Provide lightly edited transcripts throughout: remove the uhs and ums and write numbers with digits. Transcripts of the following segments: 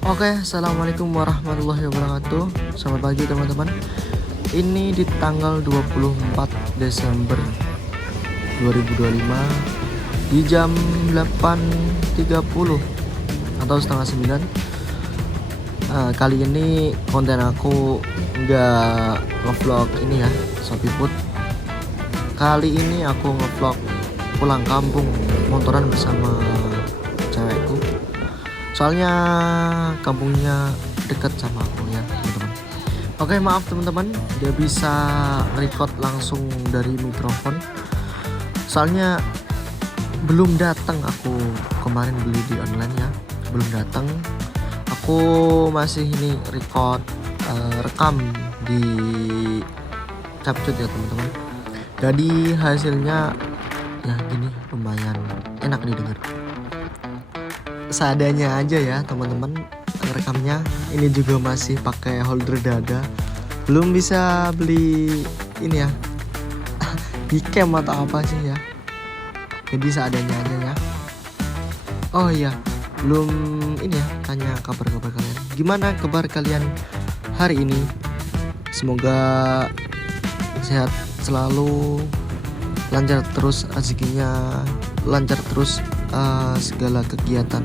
Oke, assalamualaikum warahmatullahi wabarakatuh. Selamat pagi teman-teman. Ini di tanggal 24 Desember 2025 di jam 8.30 atau setengah 9. Kali ini konten aku nggak ngevlog ini ya, Shopee Food. Kali ini aku ngevlog pulang kampung motoran bersama cewekku. Soalnya kampungnya dekat sama aku ya teman-teman. Oke, maaf teman-teman, dia bisa record langsung dari mikrofon. Soalnya belum datang, aku kemarin beli di online ya, belum datang. Aku masih ini record rekam di CapCut ya teman-teman. Jadi hasilnya ya gini, lumayan enak didengar. Seadanya aja ya teman-teman rekamnya. Ini juga masih pakai holder dada, belum bisa beli ini ya Gcam atau apa sih ya, jadi seadanya aja ya. Oh iya, belum ini ya, tanya kabar kalian, gimana kabar kalian hari ini? Semoga sehat selalu, lancar terus rezekinya, lancar terus segala kegiatan,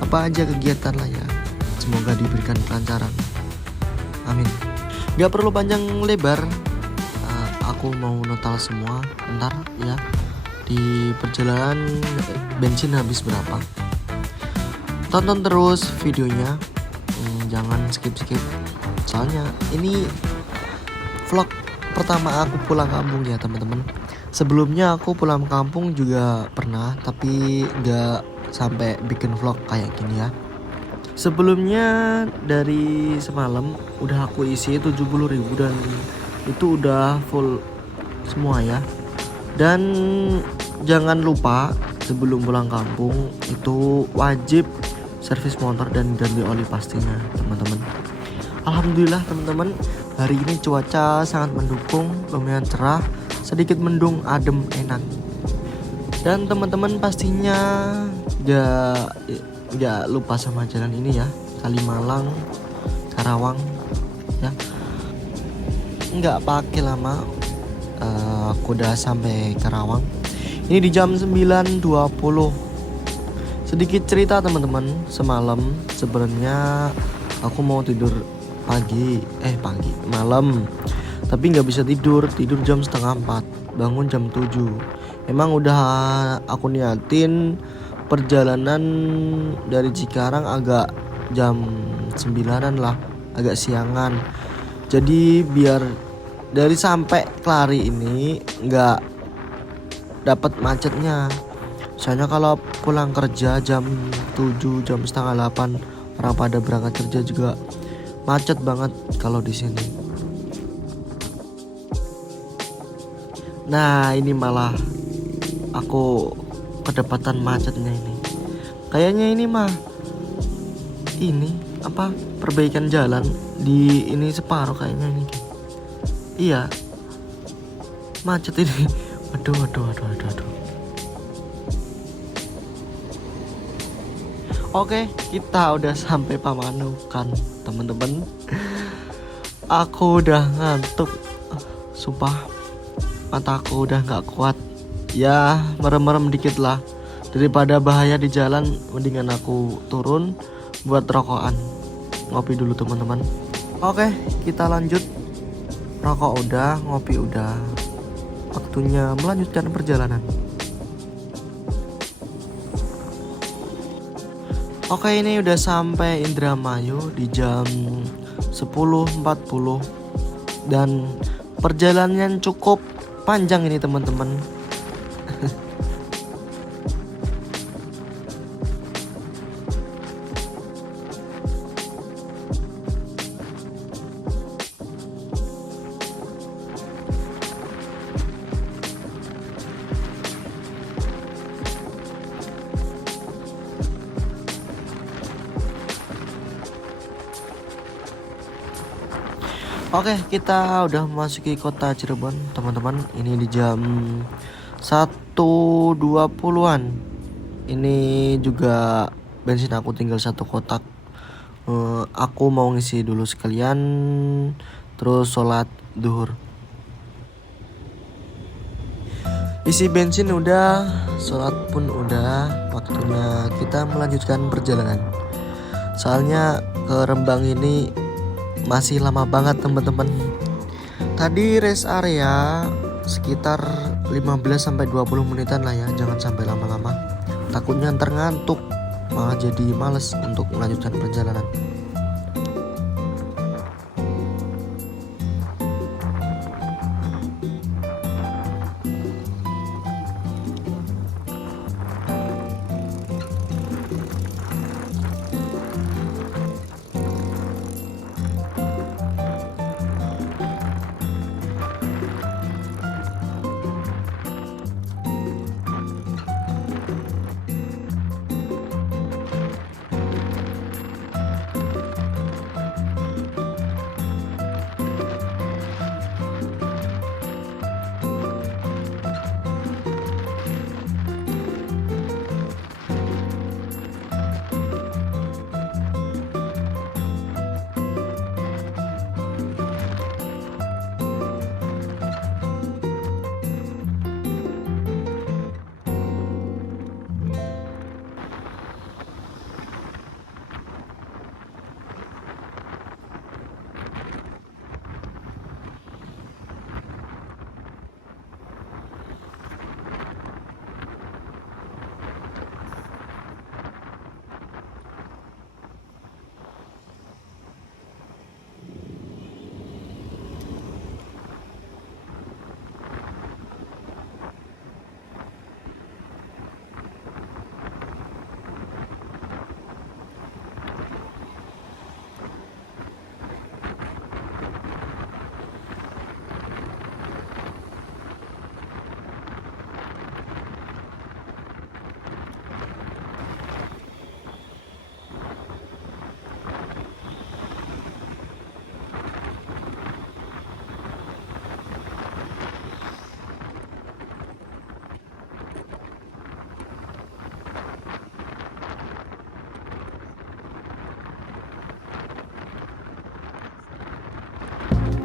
apa aja kegiatan lah ya, semoga diberikan kelancaran, amin. Gak perlu panjang lebar, aku mau notal semua ntar ya. Di perjalanan bensin habis berapa, tonton terus videonya, jangan skip, soalnya ini vlog pertama aku pulang kampung ya teman-teman. Sebelumnya aku pulang kampung juga pernah, tapi nggak sampai bikin vlog kayak gini ya. Sebelumnya dari semalam udah aku isi 70.000 dan itu udah full semua ya. Dan jangan lupa sebelum pulang kampung itu wajib servis motor dan ganti oli pastinya teman-teman. Alhamdulillah teman-teman, hari ini cuaca sangat mendukung, lumayan cerah, sedikit mendung, adem, enak. Dan teman-teman pastinya gak lupa sama jalan ini ya, Kalimalang, Karawang ya. Nggak pakai lama, aku udah sampai Karawang. Ini di jam 9.20. Sedikit cerita teman-teman, semalam sebenarnya aku mau tidur malam, tapi nggak bisa tidur jam setengah 4, bangun jam 7. Emang udah aku niatin perjalanan dari Cikarang agak jam 9-an lah, agak siangan. Jadi biar dari sampai Kelari ini nggak dapat macetnya. Soalnya kalau pulang kerja jam 7, jam setengah 8, orang pada berangkat kerja juga macet banget kalau di sini. Nah, ini malah aku kedapatan macetnya ini. Kayaknya ini mah ini apa, perbaikan jalan di ini separuh kayaknya ini. Iya, macet ini. Aduh. Oke, kita udah sampai Pamanukan teman-teman. Aku udah ngantuk, sumpah mataku udah nggak kuat ya, merem dikit lah. Daripada bahaya di jalan, mendingan aku turun buat rokokan, ngopi dulu teman-teman. Oke, kita lanjut. Rokok udah, ngopi udah, waktunya melanjutkan perjalanan. Oke, ini udah sampai Indramayu di jam 10.40 dan perjalanan cukup panjang ini teman-teman. Oke, kita udah memasuki kota Cirebon teman-teman. Ini di jam 1.20-an. Ini juga bensin aku tinggal 1 kotak. Aku mau ngisi dulu sekalian, terus sholat duhur. Isi bensin udah, sholat pun udah, waktunya kita melanjutkan perjalanan. Soalnya ke Rembang ini masih lama banget teman-teman. Tadi rest area sekitar 15-20 menitan lah ya, jangan sampai lama-lama. Takutnya ntar ngantuk, malah jadi males untuk melanjutkan perjalanan.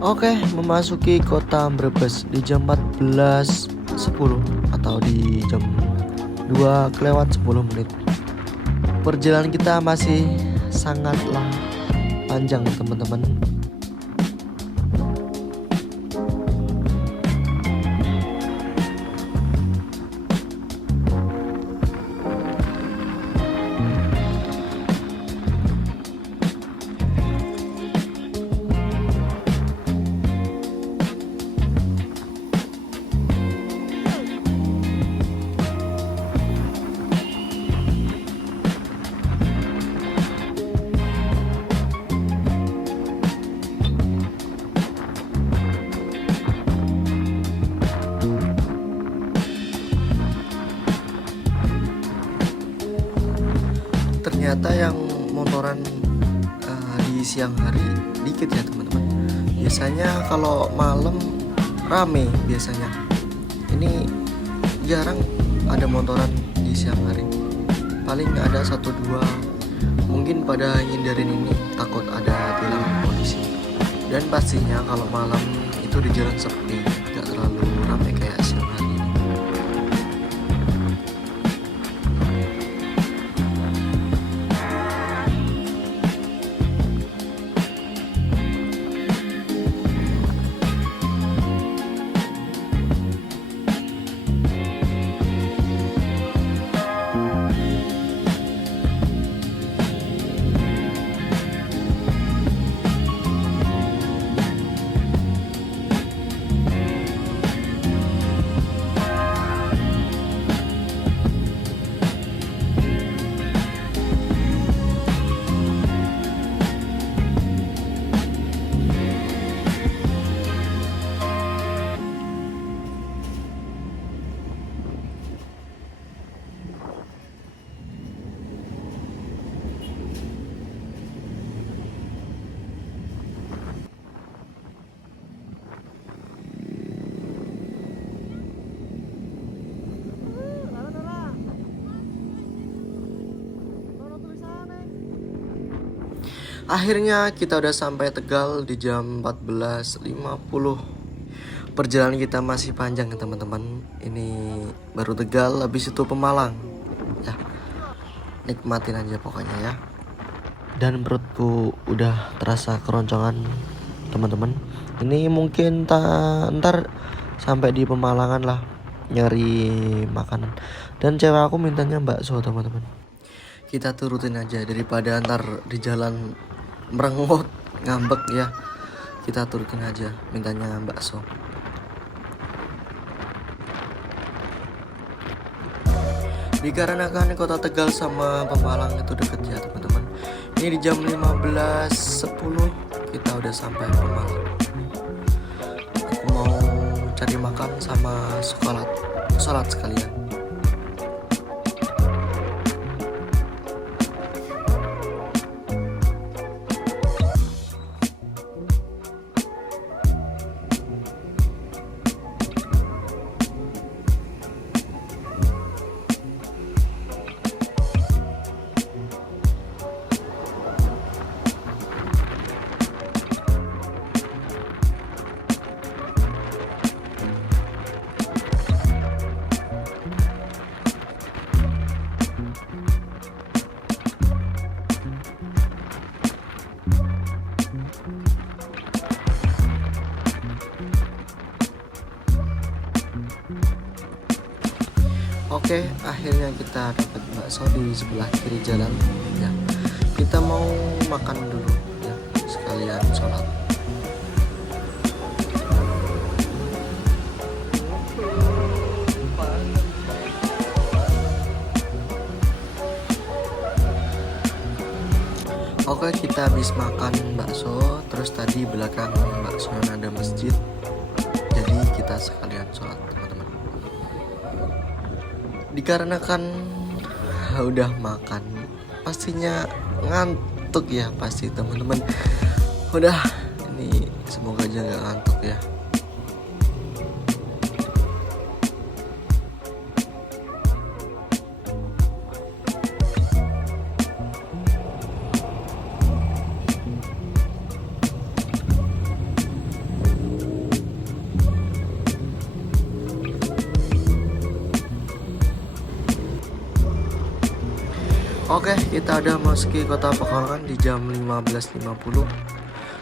Oke, memasuki kota Brebes di jam 14.10 atau di jam 2:10. Perjalanan kita masih sangatlah panjang teman-teman. Ternyata yang motoran di siang hari dikit ya teman-teman. Biasanya kalau malam rame biasanya. Ini jarang ada motoran di siang hari. Paling ada 1-2. Mungkin pada hindarin ini takut ada tilang polisi. Dan pastinya kalau malam itu di jalan sepi, tidak terlalu ramai kayak siang hari ini. Akhirnya kita udah sampai Tegal di jam 14.50. Perjalanan kita masih panjang ya teman-teman. Ini baru Tegal, habis itu Pemalang. Ya, nikmatin aja pokoknya ya. Dan perutku udah terasa keroncongan teman-teman. Ini mungkin ntar sampai di Pemalangan lah nyari makanan. Dan cewek aku mintanya bakso teman-teman. Kita turutin aja daripada ntar di jalan merengut ngambek ya. Kita turutin aja mintanya bakso. Dikarenakan kota Tegal sama Pemalang itu deket ya teman-teman. Ini di jam 15.10 kita udah sampai Pemalang. Aku mau cari makan sama sholat sekalian. Oke, akhirnya kita dapat bakso di sebelah kiri jalan ya. Kita mau makan dulu ya, sekalian sholat. Oke, kita habis makan bakso, terus tadi belakang bakso ada masjid. Jadi kita sekalian sholat teman-teman. Dikarenakan udah makan, pastinya ngantuk ya pasti teman-teman. Udah, ini semoga aja nggak ngantuk ya. Oke, kita udah masuki kota Pekalongan di jam 15.50.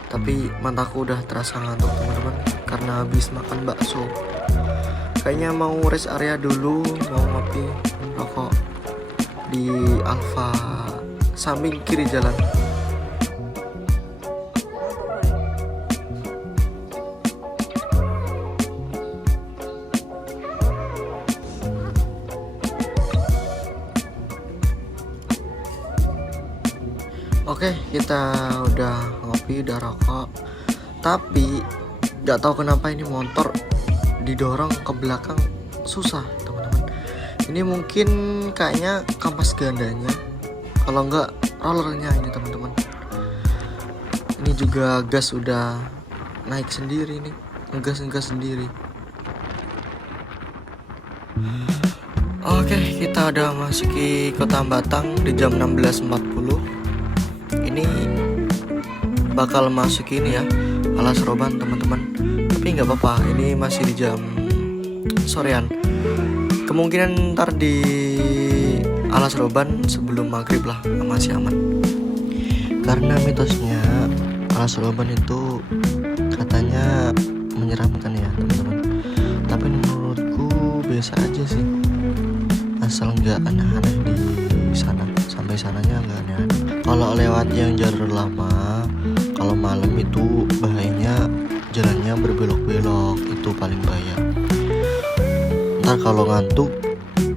Tapi mataku udah terasa ngantuk teman-teman, karena habis makan bakso. Kayaknya mau rest area dulu, mau ngopi rokok di Alfa samping kiri jalan. Oke, kita udah ngopi, udah rokok. Tapi gak tahu kenapa ini motor didorong ke belakang susah teman-teman. Ini mungkin kayaknya kampas gandanya, kalau enggak rollernya ini teman-teman. Ini juga gas udah naik sendiri nih, ngegas sendiri. Oke, kita udah masuki kota Batang di jam 16.40. Ini bakal masuk ini ya, Alas Roban teman-teman. Tapi nggak apa-apa, ini masih di jam sorean. Kemungkinan ntar di Alas Roban sebelum maghrib lah, masih aman. Karena mitosnya Alas Roban itu katanya menyeramkan ya teman-teman. Tapi menurutku biasa aja sih, asal nggak aneh-aneh di sana. Sampai sananya nggak aneh-aneh. Kalau lewat yang jalur lama, kalau malam itu bahayanya jalannya berbelok-belok, itu paling bahaya. Ntar kalau ngantuk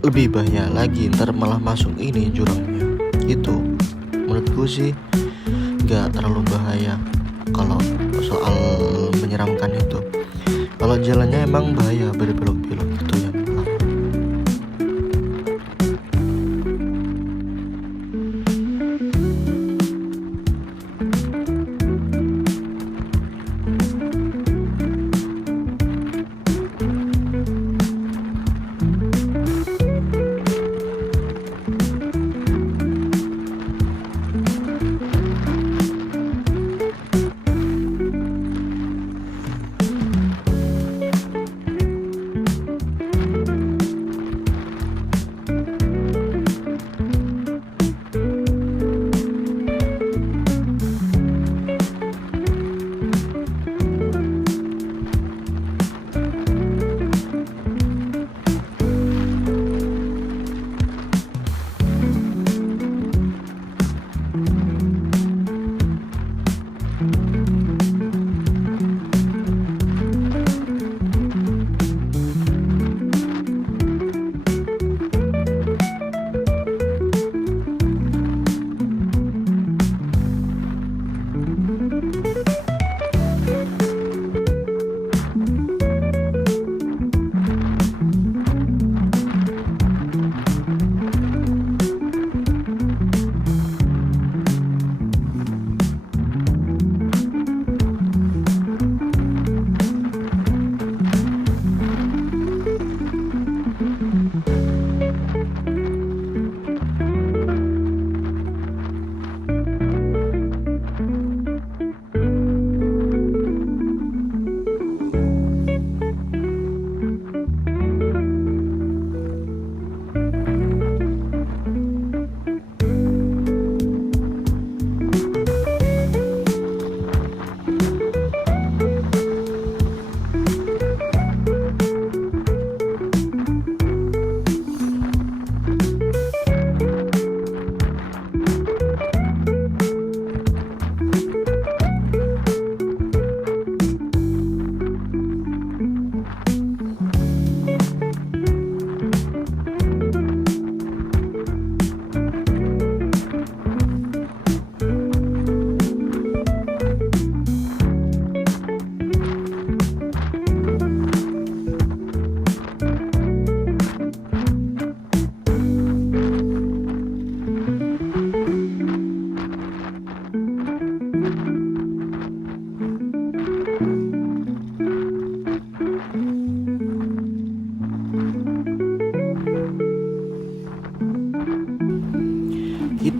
lebih bahaya lagi, ntar malah masuk ini jurangnya. Itu menurutku sih nggak terlalu bahaya kalau soal menyeramkan itu. Kalau jalannya emang bahaya berbelok-belok itu ya.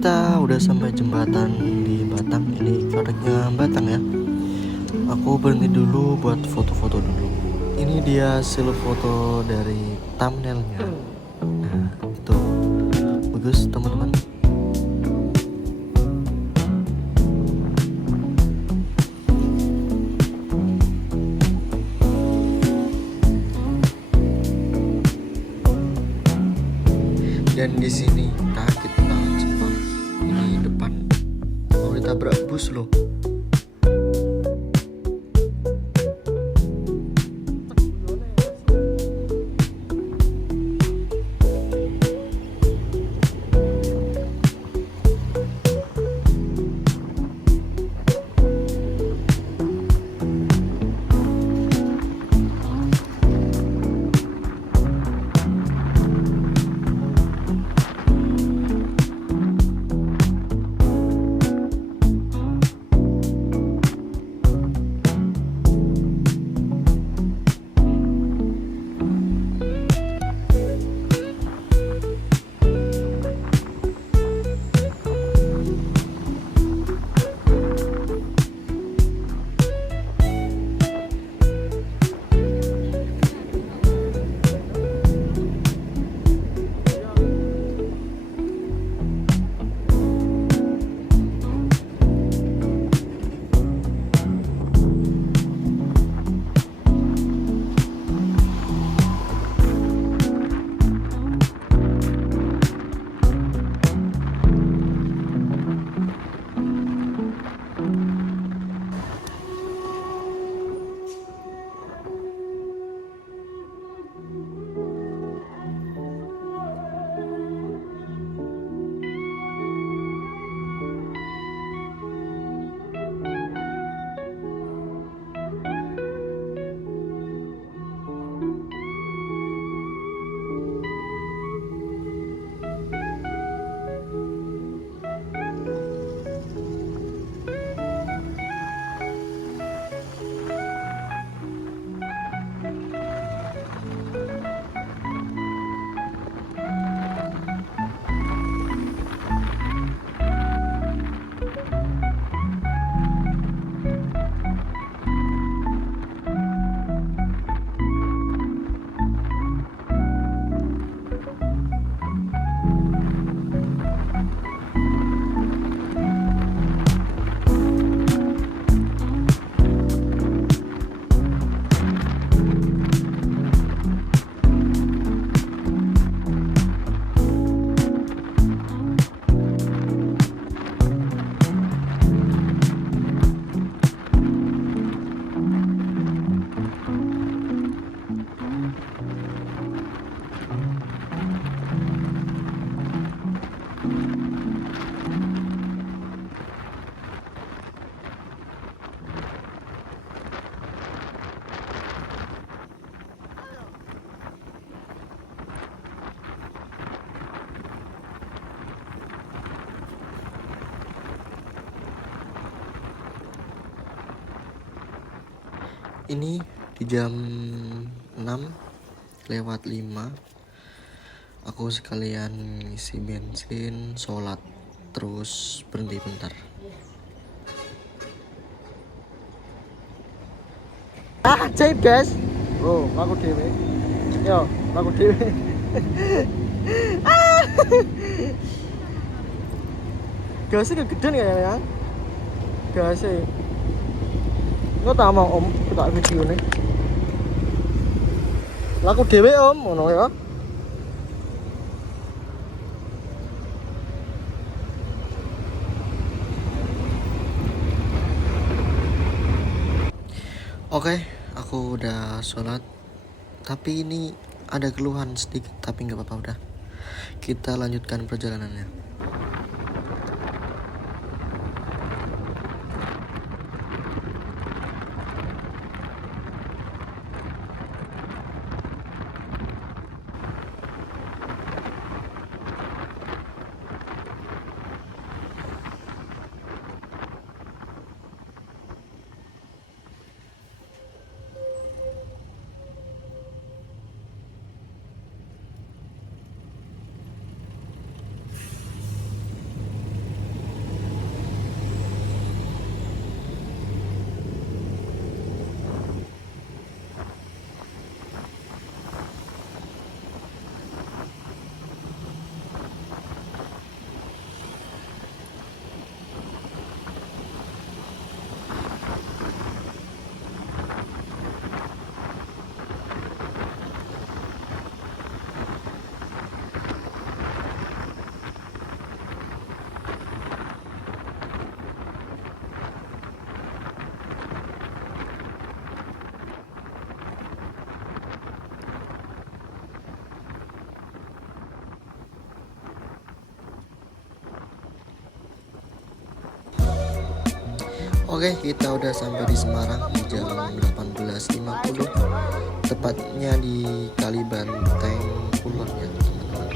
kita udah sampai jembatan di Batang. Ini coreknya Batang ya. Aku berhenti dulu buat foto-foto dulu. Ini dia hasil foto dari thumbnailnya. Nah, itu bagus teman-teman. Dan di sini kaget banget sumpah. Ini depan mau ditabrak bus loh. Ini di jam 6:05 aku sekalian ngisi bensin, sholat, terus berhenti bentar. Jahit guys. Oh, aku dewe. Yo, aku dewe. Gasnya kegedean kayaknya. Gasnya. Nggak tak mau om, kita video nih. Laku dewe om, ngono ya. Oke, aku udah sholat. Tapi ini ada keluhan sedikit, tapi nggak apa-apa udah. Kita lanjutkan perjalanannya. Oke, kita udah sampai di Semarang di jam 18.50, tepatnya di Kalibanteng Kulon ya teman-teman.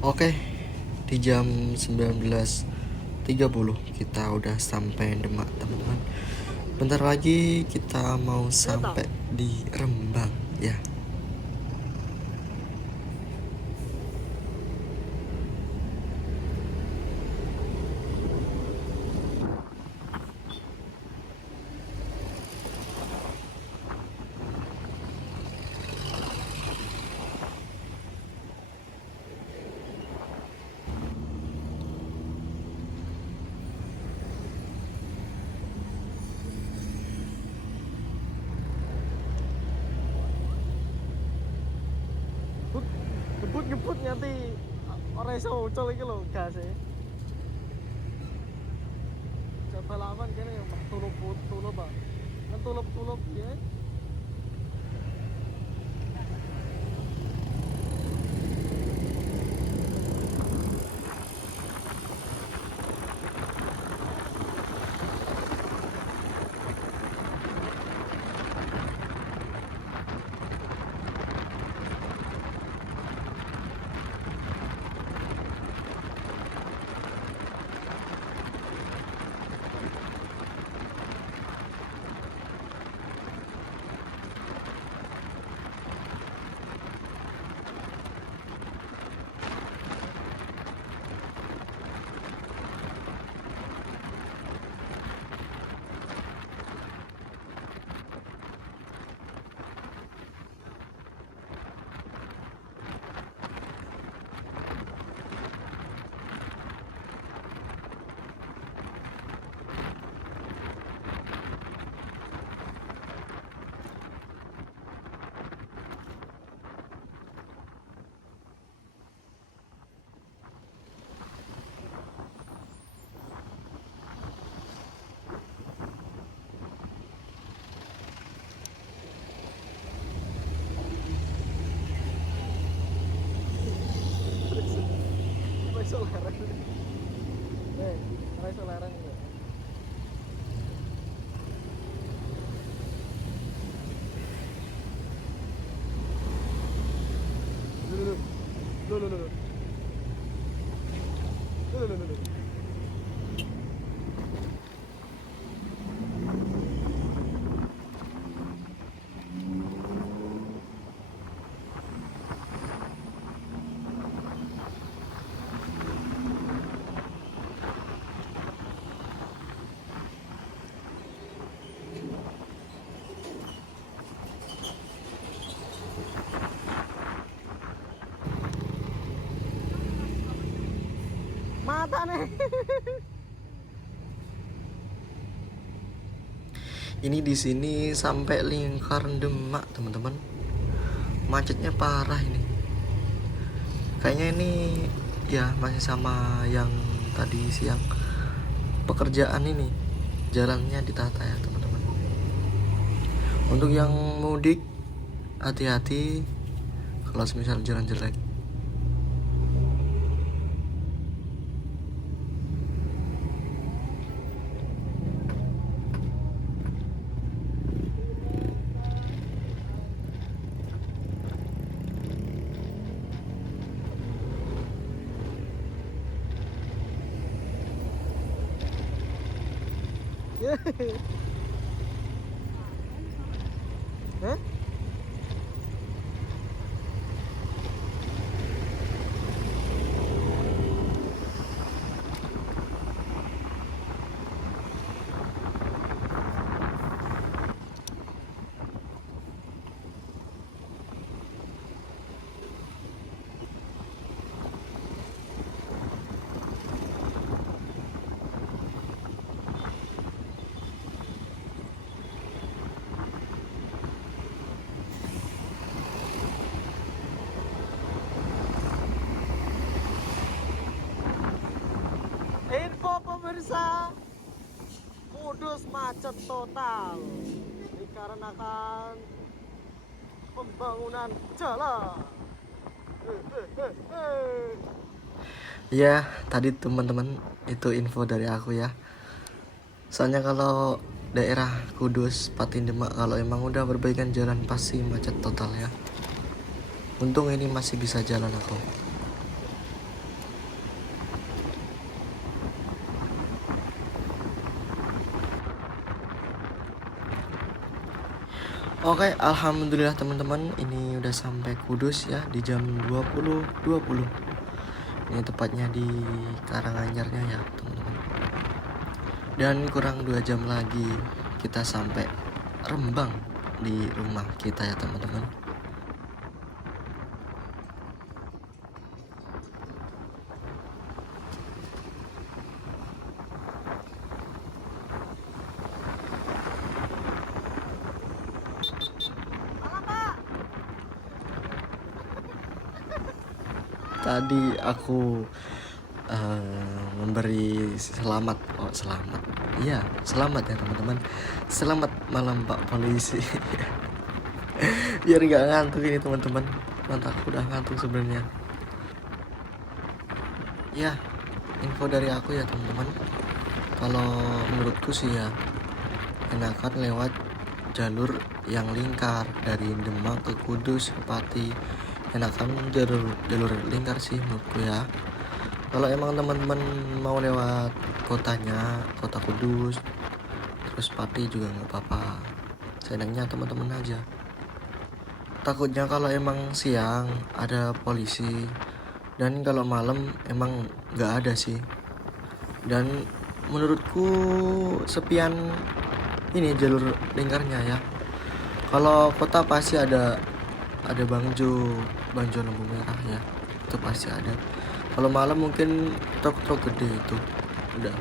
Oke, di jam 19.30 kita udah sampai Demak teman-teman. Bentar lagi kita mau sampai di Rembang ya. Ngebut nganti ora iso ucul iki lho gase. Coba lawan kene ya tulup Pak. Kan tulup ya. iso leren. Ora iso leren iki. Loh. Mata nih. Ini di sini sampai Lingkar Demak, teman-teman. Macetnya parah ini. Kayaknya ini ya masih sama yang tadi siang. Pekerjaan ini jalannya ditata ya, teman-teman. Untuk yang mudik, hati-hati kalau misal jalan jelek. Hah? Info pemirsa, Kudus macet total dikarenakan pembangunan jalan. Ya, tadi teman-teman itu info dari aku ya. Soalnya kalau daerah Kudus, Pati Demak kalau emang udah perbaikan jalan pasti macet total ya. Untung ini masih bisa jalan aku. Oke, alhamdulillah teman-teman, ini udah sampai Kudus ya di jam 20.20. Ini tepatnya di Karanganyarnya ya, teman-teman. Dan kurang 2 jam lagi kita sampai Rembang di rumah kita ya, teman-teman. Tadi aku memberi selamat. Iya, selamat ya teman-teman. Selamat malam Pak Polisi. Biar nggak ngantuk ini teman-teman. Mataku udah ngantuk sebenarnya. Ya, info dari aku ya teman-teman. Kalau menurutku sih ya enakan lewat jalur yang lingkar dari Demak ke Kudus ke Pati. Enakan jalur lingkar sih menurutku ya. Kalau emang teman-teman mau lewat kotanya, kota Kudus, terus Pati juga nggak apa-apa. Seenaknya teman-teman aja. Takutnya kalau emang siang ada polisi, dan kalau malam emang nggak ada sih. Dan menurutku sepian ini jalur lingkarnya ya. Kalau kota pasti ada Banjo lampu merah ya, itu pasti ada. Kalau malam mungkin truk-truk gede itu udah.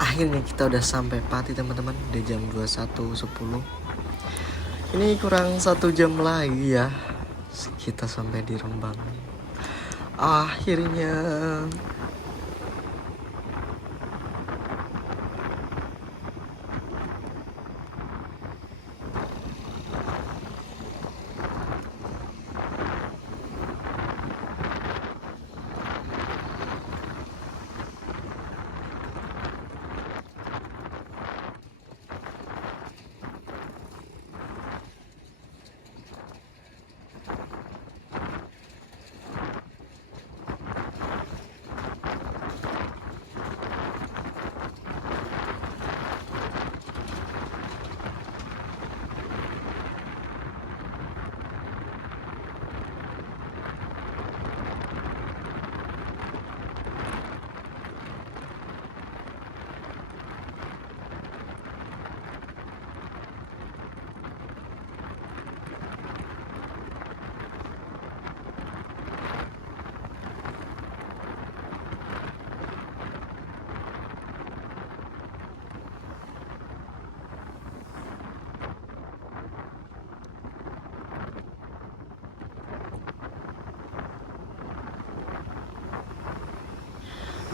Akhirnya kita udah sampai Pati teman-teman, di jam 21.10. Ini kurang 1 jam lagi ya kita sampai di Rembang. Akhirnya.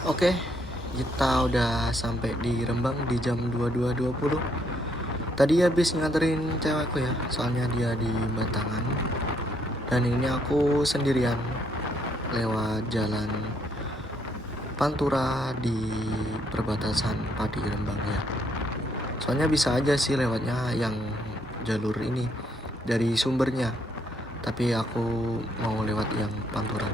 Oke, kita udah sampai di Rembang di jam 22.20. Tadi habis nganterin cewekku ya, soalnya dia di Batangan. Dan ini aku sendirian lewat jalan Pantura di perbatasan Pati Rembang ya. Soalnya bisa aja sih lewatnya yang jalur ini dari sumbernya, tapi aku mau lewat yang Pantura.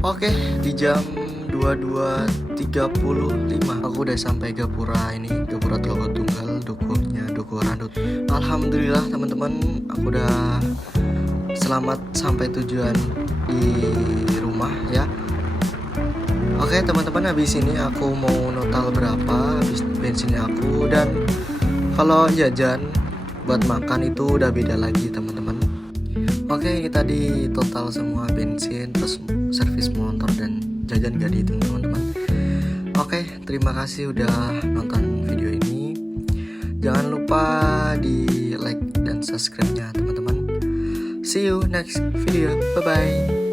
Oke, di jam 22.35 aku udah sampai Gapura ini, Gapura Tlogo Tunggal, dukuhnya Dukuh Randut. Alhamdulillah teman-teman, aku udah selamat sampai tujuan di rumah ya. Oke teman-teman, habis ini aku mau notal berapa habis bensinnya aku, dan kalau jajan buat makan itu udah beda lagi teman-teman. Oke, kita di total semua bensin, terus servis motor dan jajan gak dihitung teman-teman. Oke, terima kasih udah nonton video ini. Jangan lupa di like dan subscribe-nya teman-teman. See you next video. Bye bye.